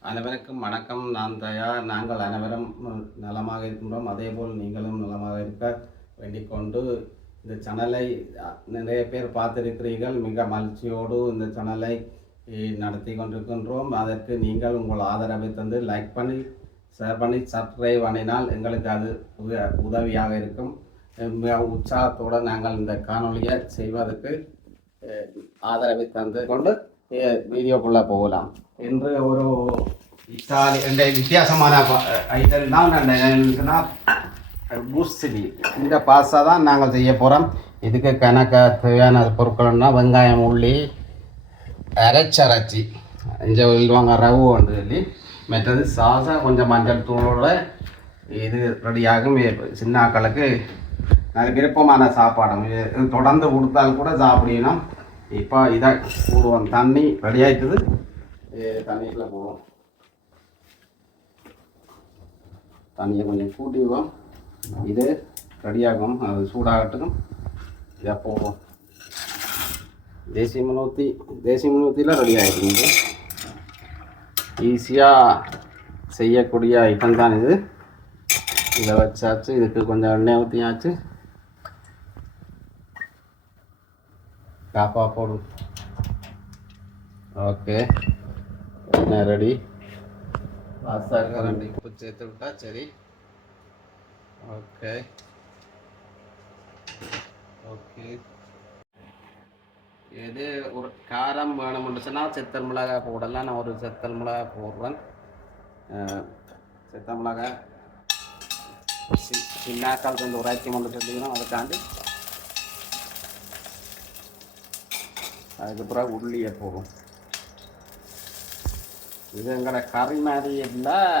அனைவருக்கும் வணக்கம். நான் தயார். நாங்கள் அனைவரும் நலமாக இருக்கின்றோம். அதே போல் நீங்களும் நலமாக இருக்க வேண்டிக் கொண்டு இந்த சேனலை நிறைய பேர் பார்த்திருக்கிறீர்கள். மிக மகிழ்ச்சியோடு இந்த சேனலை நடத்தி கொண்டிருக்கின்றோம். அதற்கு நீங்கள் உங்கள் ஆதரவை தந்து லைக் பண்ணி ஷேர் பண்ணி சப்ஸ்கிரைப் பண்ணினால் எங்களுக்கு அது உத- உதவியாக இருக்கும். மிக உற்சாகத்தோடு நாங்கள் இந்த காணொளியை செய்வதற்கு ஆதரவை தந்து கொண்டு வீடியோக்குள்ளே போகலாம் என்று ஒரு இத்தாலி என்ற வித்தியாசமான ஐட்டம் தான் என்னன்னா பூஸ்லி இந்த பாஸ்தா தான் நாங்கள் செய்ய போகிறோம் இதுக்கு கணக்க தேவையான பொருட்கள்னா வெங்காயம் உள்ளி அரைச்சரைச்சி இங்கே சொல்லுவாங்க ரவு வந்து சொல்லி மற்றது சாசா கொஞ்சம் மஞ்சள் தூளோட இது ரெடியாகும் சின்னாக்களுக்கு விருப்பமான சாப்பாடும் தொடர்ந்து கொடுத்தால் கூட சாப்பிடணும் இப்போ இதை போடுவோம். தண்ணி ரெடி ஆயிட்டுது. தண்ணிக்குள்ளே போடுவோம். தண்ணியை கொஞ்சம் கூட்டிடுவோம் இது ரெடியாகும் அது சூடாகட்டும். இதை போடுவோம். தேசிய முன்னூற்றி தேசிய முன்னூற்றியில் ரெடி ஆகிடுங்க ஈஸியாக செய்யக்கூடிய ஐட்டம் தான் இது. இதை வச்சாச்சு. இதுக்கு கொஞ்சம் எண்ணெய் ஊற்றியாச்சு காப்பா போடும் ஓகே என்ன ரெடி பாஸ்தாக்கு ரெண்டு உப்பு சேர்த்து விட்டா சரி. ஓகே ஓகே எது ஒரு காரம் வேணும்னு சொன்னால் செத்தல் மிளகாய் போடலாம். நான் ஒரு செத்தல் மிளகாய் போடுறேன். அஹ், செத்தல் மிளகாய். சின்ன சின்னாக்கால் கொஞ்சம் உராய்ச்சி கொண்டு சொல்லிக்கணும். அதுக்காண்டி அதுக்கப்புறம் பிறகு உள்ளியை போடும் இது எங்களோட கறி மாதிரி இருந்தால்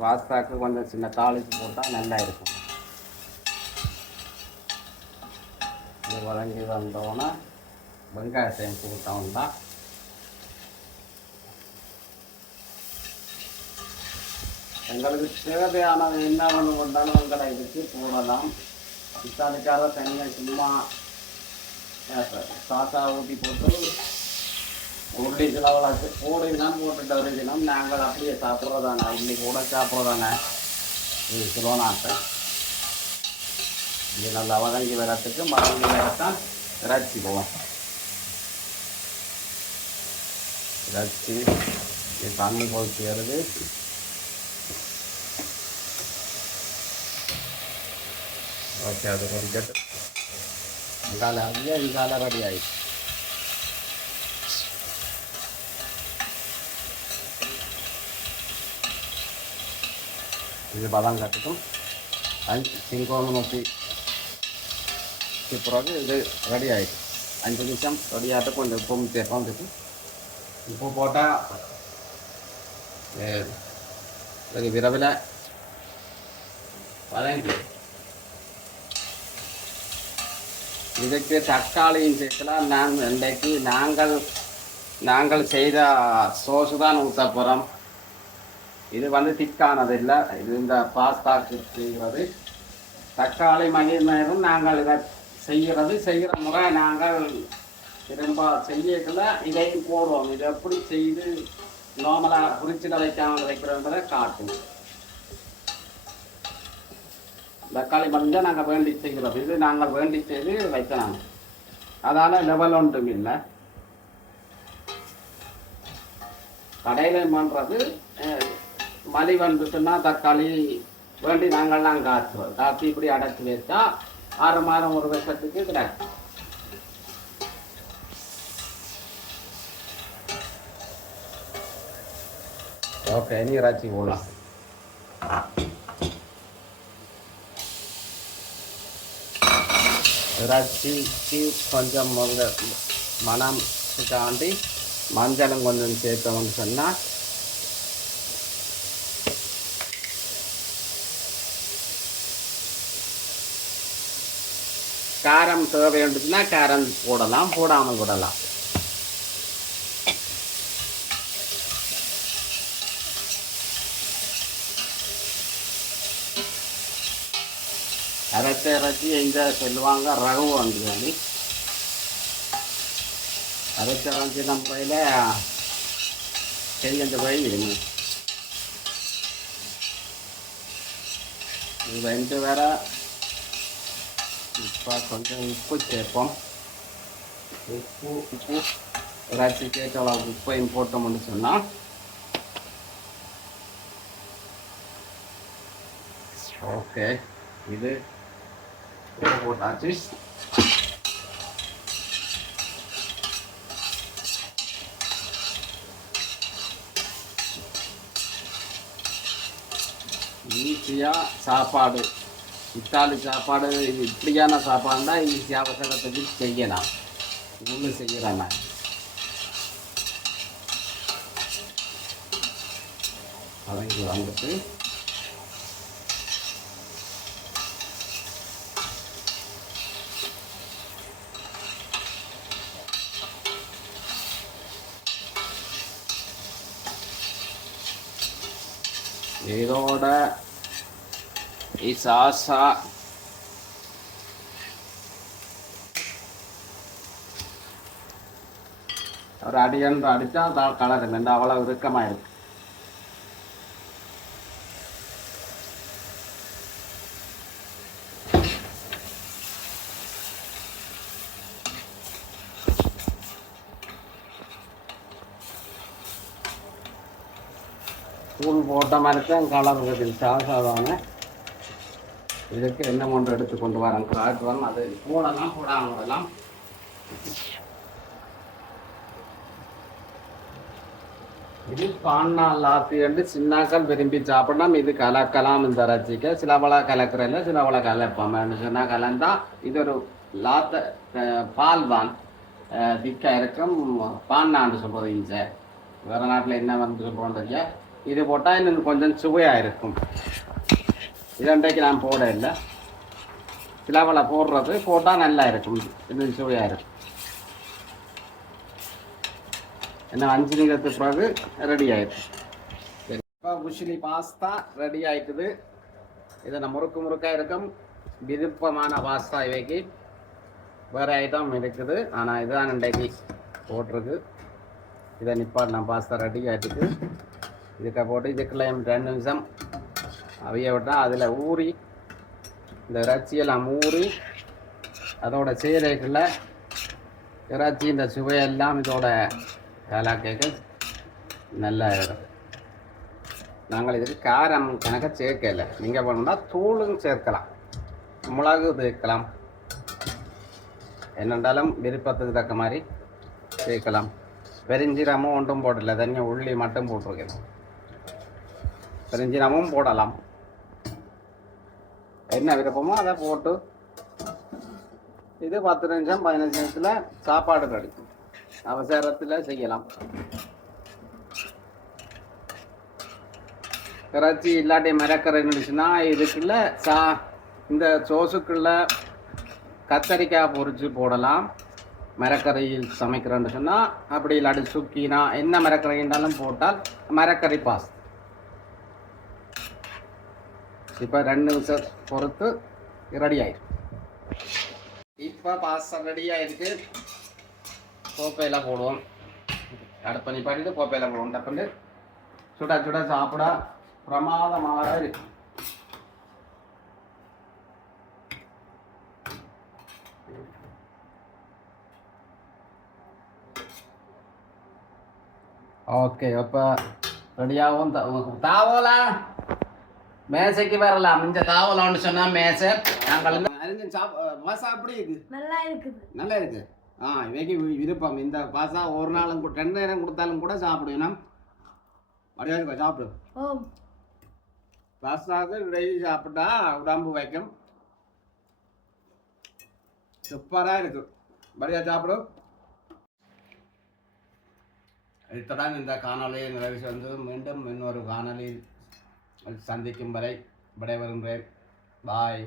பாஸ்தாக்கு கொஞ்சம் சின்ன தாளிச்சு போட்டால் நல்லா இருக்கும். இது வழங்கி வந்தோன்னா வெங்காயத்தையும் போட்டோம்னா எங்களுக்கு தேவையானது என்ன ஒன்று கொண்டாலும் எங்களை இதுக்கு போடலாம். இத்தாலிக்காக தனியாக சும்மா தாத்தா ஊட்டி போட்டு உள்ளி சிலவளாச்சு போடுலாம் போட்டுட்டு வருகிறோம் நாங்கள் அப்படியே சாப்பிட்றதானே இன்னைக்கு கூட சாப்பிட்றதானே இது சிலோனாட்டை இது நல்லா வதங்கி வரத்துக்கு மதங்கி வரத்தான் இறைச்சி போவோம் இறைச்சி இது தண்ணி கொதிச்சு வருது ஓகே அது கொஞ்சம் இங்கால அப்படியே இங்கால ரெடி ஆயிடுச்சு இது பதம் கட்டுக்கும் அஞ்சு சிங்கோன்னு நோக்கி பிறகு இது ரெடி ஆயிடுச்சு அஞ்சு நிமிஷம் ரெடி ஆகிட்டு கொஞ்சம் உப்பும் சேர்ப்போம் இதுக்கு உப்பு போட்டால் இதுக்கு விரைவில் வதங்கி இதுக்கு தக்காளியும் சேர்க்கலாம் நாங்கள் இன்றைக்கு நாங்கள் நாங்கள் செய்த சோசு தான் ஊற்ற போகிறோம் இது வந்து திக்கானது இல்லை. இது இந்த பாஸ்தா செய்கிறது. தக்காளி மகிழ் நேரம் நாங்கள் இதை செய்கிறது. செய்கிற முறை நாங்கள் திரும்ப செய்யக்குள்ள இதையும் போடுவோம். இதை எப்படி செய்து நார்மலாக குறிச்சிட வைக்காமல் வைக்கிறோன்றதை காட்டும். தக்காளி மஞ்சள் நாங்கள் வேண்டி செய்கிறோம் இது நாங்கள் வேண்டி செய்து வைக்கலாம். அதால் லெவல் ஒன்றும் இல்லை. கடையில் பண்ணுறது மலி வந்துட்டுன்னா தக்காளி வேண்டி நாங்கள்லாம் காய்ச்சுவோம் காய்ச்சி இப்படி அடைச்சி வச்சா ஆறு மாதம் ஒரு வருஷத்துக்கு கிடைக்கும் ஓகே நீ இறைச்சி போடலாம் இறைச்சிக்கு கொஞ்சம் மனம் தாண்டி மஞ்சளும் கொஞ்சம் சேர்த்தோம்னு சொன்னால் காரம் தேவை இருந்துச்சுன்னா காரம் போடலாம் போடாமல் விடலாம். அரைச்ச இறைச்சி எங்க சொல்லுவாங்க? ரகு வந்து சொல்லி அரைச்ச இறைச்சி நம்ம பையில செஞ்ச போய் இருங்க ரெண்டு வந்து வேற. இப்போ கொஞ்சம் உப்பு சேர்ப்போம். உப்பு உப்பு. ஏதாச்சும் கேட்ட உப்பையும் போட்டோம்னு சொன்னால் ஓகே. இது போட்டாச்சு. ஈஸியாக சாப்பாடு. இத்தாலி சாப்பாடு இது இப்படியான சாப்பாடுனா ஈஸியாக அவசரத்துக்கு செய்யலாம். ஒன்று செய்கிறேன் நான். வதங்கி வந்துட்டு இதோட இசாசா. ஒரு அடி அடியன்று அடித்தா கலர் இந்த அவ்வளோ இறுக்கமாக இருக்குது போட்ட மாதிரி தான் கலர் இருக்குது இதுக்கு என்ன ஒன்று எடுத்து கொண்டு வரேன் காட்டுறோம் அது போடலாம் போடாமல் விடலாம். இது பான்னா லாத்தி என்று சின்னாக்கள் விரும்பி சாப்பிடலாம். இது கலக்கலாம் இந்த ரசிக்க சிலவளை கலக்கிறதில்ல சிலவளை கலப்பாமன்னு சொன்னால் கலந்தா இது ஒரு லாத்த பால் தான் திக்கா இருக்கும். பாண்ணான்னு சொல்கிறது சார் வேறு நாட்டில் என்ன வந்து சொல்கிறோம் தெரியா? இது போட்டால் இன்னும் கொஞ்சம் சுவையாக இருக்கும். இதண்டைக்கு நான் போட இல்லை சிலவளை போடுறது போட்டால் நல்லா இருக்கும். இன்னும் சுவையாக இருக்கும். என்ன அஞ்சு நிமிடத்துக்கு பிறகு ரெடி ஆயிடுச்சு. இப்போ உஷிலி பாஸ்தா ரெடி ஆயிட்டுது. இதை நான் முறுக்கு முறுக்காக இருக்கும். விருப்பமான பாஸ்தா இவைக்கு. வேறு ஐட்டம் இருக்குது. ஆனால் இதுதான் இன்றைக்கு போட்டிருக்கு. இதை நிப்பாட் நான் பாஸ்தா ரெடி ஆயிட்டுது. இதுக்கு போட்டு இதுக்குள்ள ரெண்டு நிமிஷம் அவிய விட்டால் அதில் ஊறி இந்த இறைச்சியெல்லாம் ஊறி அதோட சீரைக்குள்ள இறைச்சி இந்த சுவையெல்லாம் இதோட கலாக்கேக்க நல்லா இருக்கும். நாங்கள் இதுக்கு காரம் கணக்க சேர்க்கல. நீங்கள் பண்ணா தூளும் சேர்க்கலாம். மிளகு சேர்க்கலாம். என்னென்றாலும் விருப்பத்துக்கு தக்க மாதிரி சேர்க்கலாம். பெருஞ்சீரமும் ஒன்றும் போடல. தனியாக உள்ளி மட்டும் போட்டிருக்கேன். பெருஞ்சீரமும் போடலாம். என்ன விருப்பமோ அதை போட்டு இது பத்து நிமிஷம் பதினஞ்சு நிமிஷத்தில் சாப்பாடு கிடைக்கும் அவசரத்தில் செய்யலாம். இறைச்சி இல்லாட்டி மரக்கரை இருந்துச்சுன்னா இதுக்குள்ள சா இந்த சோசுக்குள்ள கத்தரிக்காய் பொறிச்சு போடலாம். மரக்கரையில் சமைக்கிறேன்னு சொன்னால் அப்படி இல்லாட்டி சுக்கினா என்ன மரக்கரை இருந்தாலும் போட்டால் மரக்கறி பாஸ் இப்போ ரெண்டு நிமிஷம் பொறுத்து ரெடி ஆயிடும் இப்போ பாஸ்தா ரெடி ஆயிருக்கு. கோப்பையில் போடுவோம். அடுப்பணி நிப்பாட்டிட்டு கோப்பையில் போடுவோம். டப்புண்டு சுட சுட சாப்பிட பிரமாதமாக இருக்கு. ஓகே அப்போ ரெடியாகவும் தாவோலா? மேசைக்கு வரலாம். இந்த தாவலாம்னு சொன்னா மேசை. நாங்கள் அறிஞ்சு பாசா அப்படி இருக்கு? நல்லா இருக்குது. நல்லா இருக்கு. ஆ இவைக்கு விருப்பம். இந்த பாசா ஒரு நாளும் ரெண்டு நேரம் கொடுத்தாலும் கூட சாப்பிடுவேன் அப்படியே சாப்பிடு. ஓ. பாஸ்தாவுக்கு டெய்லி சாப்பிட்டா உடம்பு வைக்கும். சூப்பராக இருக்கு. படியா சாப்பிடு. இத்துடன் இந்த காணொலியை நிறைவு செய்து மீண்டும் இன்னொரு காணொலியில் சந்திக்கும் வரை விடைபெறுகிறேன். பாய்